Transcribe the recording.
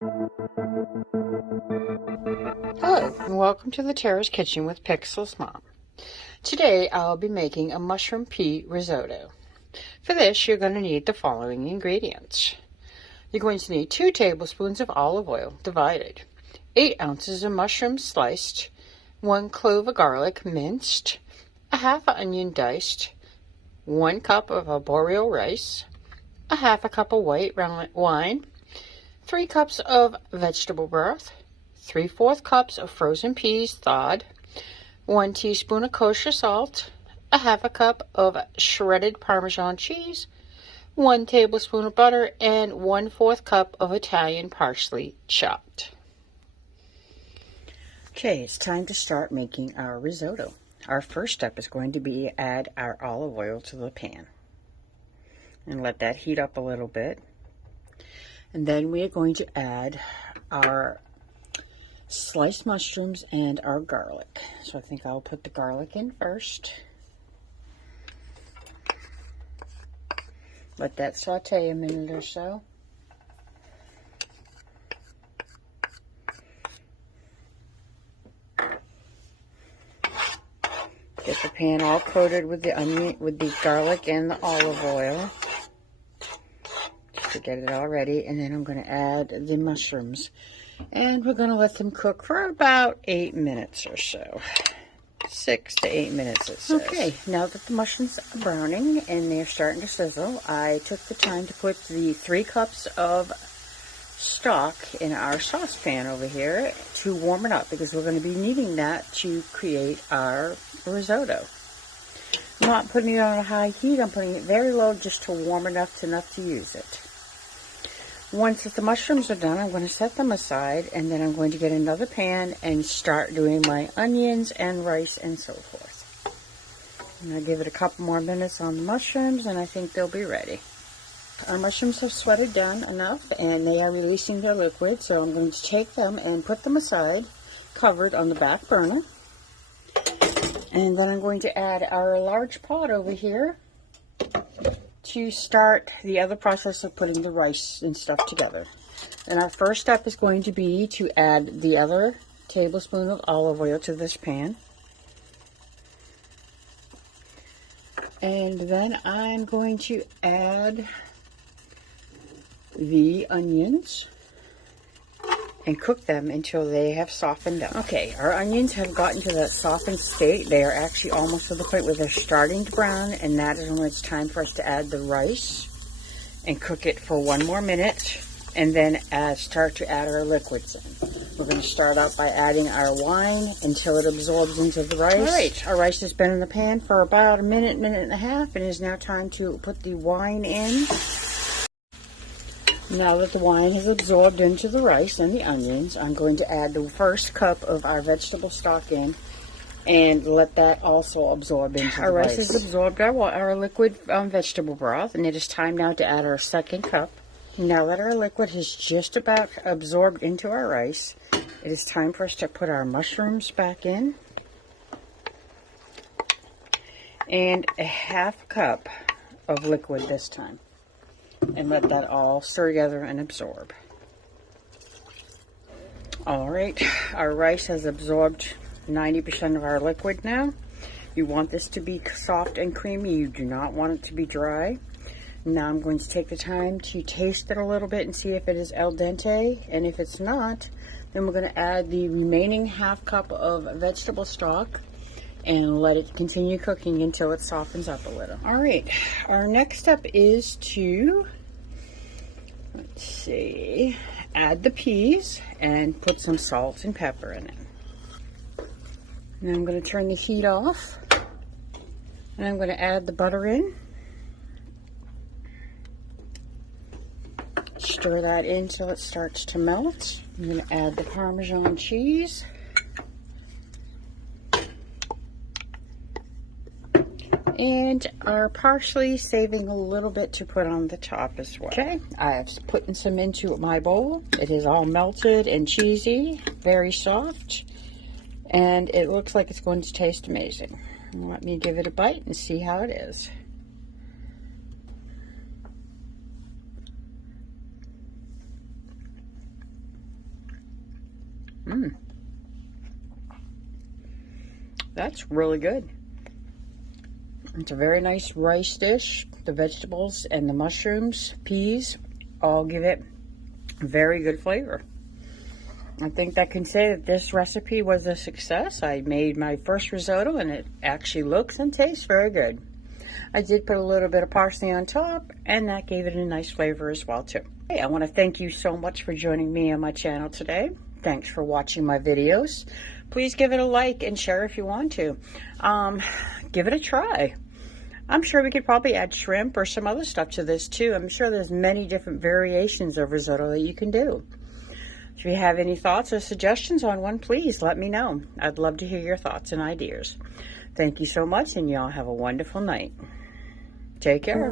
Hello, and welcome to the Terra Kitchen with Pixel's Mom. Today I'll be making a mushroom pea risotto. For this, you're going to need the following ingredients. You're going to need 2 tablespoons of olive oil divided, 8 ounces of mushrooms sliced, 1 clove of garlic minced, a half an onion diced, 1 cup of arborio rice, a half a cup of white wine, 3 cups of vegetable broth, 3/4 cups of frozen peas thawed, 1 teaspoon of kosher salt, a half a cup of shredded Parmesan cheese, 1 tablespoon of butter, and 1/4 cup of Italian parsley chopped. Okay, it's time to start making our risotto. Our first step is going to be add our olive oil to the pan and let that heat up a little bit. And then we are going to add our sliced mushrooms and our garlic. So I think I'll put the garlic in first. Let that saute a minute or so. Get the pan all coated with the onion, with the garlic and the olive oil. Just to get it all ready, and then I'm going to add the mushrooms. And we're going to let them cook for about 8 minutes or so. 6 to 8 minutes, it says. Okay, now that the mushrooms are browning and they're starting to sizzle, I took the time to put the 3 cups of stock in our saucepan over here to warm it up, because we're going to be needing that to create our risotto. I'm not putting it on a high heat. I'm putting it very low just to warm it up enough to use it. Once the mushrooms are done, I'm going to set them aside, and then I'm going to get another pan and start doing my onions and rice and so forth. And I'll give it a couple more minutes on the mushrooms, and I think they'll be ready. Our mushrooms have sweated down enough, and they are releasing their liquid, so I'm going to take them and put them aside, covered on the back burner. And then I'm going to add our large pot over here to start the other process of putting the rice and stuff together. And our first step is going to be to add the other tablespoon of olive oil to this pan. And then I'm going to add the onions and cook them until they have softened up. Okay, our onions have gotten to that softened state. They are actually almost to the point where they're starting to brown, and that is when it's time for us to add the rice and cook it for 1 more minute, and then start to add our liquids in. We're going to start out by adding our wine until it absorbs into the rice. All right, our rice has been in the pan for about a minute, minute and a half, and it is now time to put the wine in. Now that the wine has absorbed into the rice and the onions, I'm going to add the first cup of our vegetable stock in and let that also absorb into the rice. Our rice has absorbed our liquid vegetable broth, and it is time now to add our second cup. Now that our liquid has just about absorbed into our rice, it is time for us to put our mushrooms back in. And a half cup of liquid this time. And let that all stir together and absorb. Alright, our rice has absorbed 90% of our liquid now. You want this to be soft and creamy. You do not want it to be dry. Now I'm going to take the time to taste it a little bit and see if it is al dente. And if it's not, then we're going to add the remaining half cup of vegetable stock and let it continue cooking until it softens up a little. All right, our next step is to, let's see, add the peas and put some salt and pepper in it. Now I'm going to turn the heat off, and I'm going to add the butter in. Stir that in till it starts to melt. I'm going to add the Parmesan cheese. And our parsley, saving a little bit to put on the top as well. Okay, I have put some into my bowl. It is all melted and cheesy, very soft, and it looks like it's going to taste amazing. Let me give it a bite and see how it is. That's really good. It's a very nice rice dish. The vegetables and the mushrooms, peas, all give it very good flavor. I think I can say that this recipe was a success. I made my first risotto and it actually looks and tastes very good. I did put a little bit of parsley on top and that gave it a nice flavor as well too. Hey, I want to thank you so much for joining me on my channel today. Thanks for watching my videos. Please give it a like and share if you want to. Give it a try. I'm sure we could probably add shrimp or some other stuff to this too. I'm sure there's many different variations of risotto that you can do. If you have any thoughts or suggestions on one, please let me know. I'd love to hear your thoughts and ideas. Thank you so much, and y'all have a wonderful night. Take care.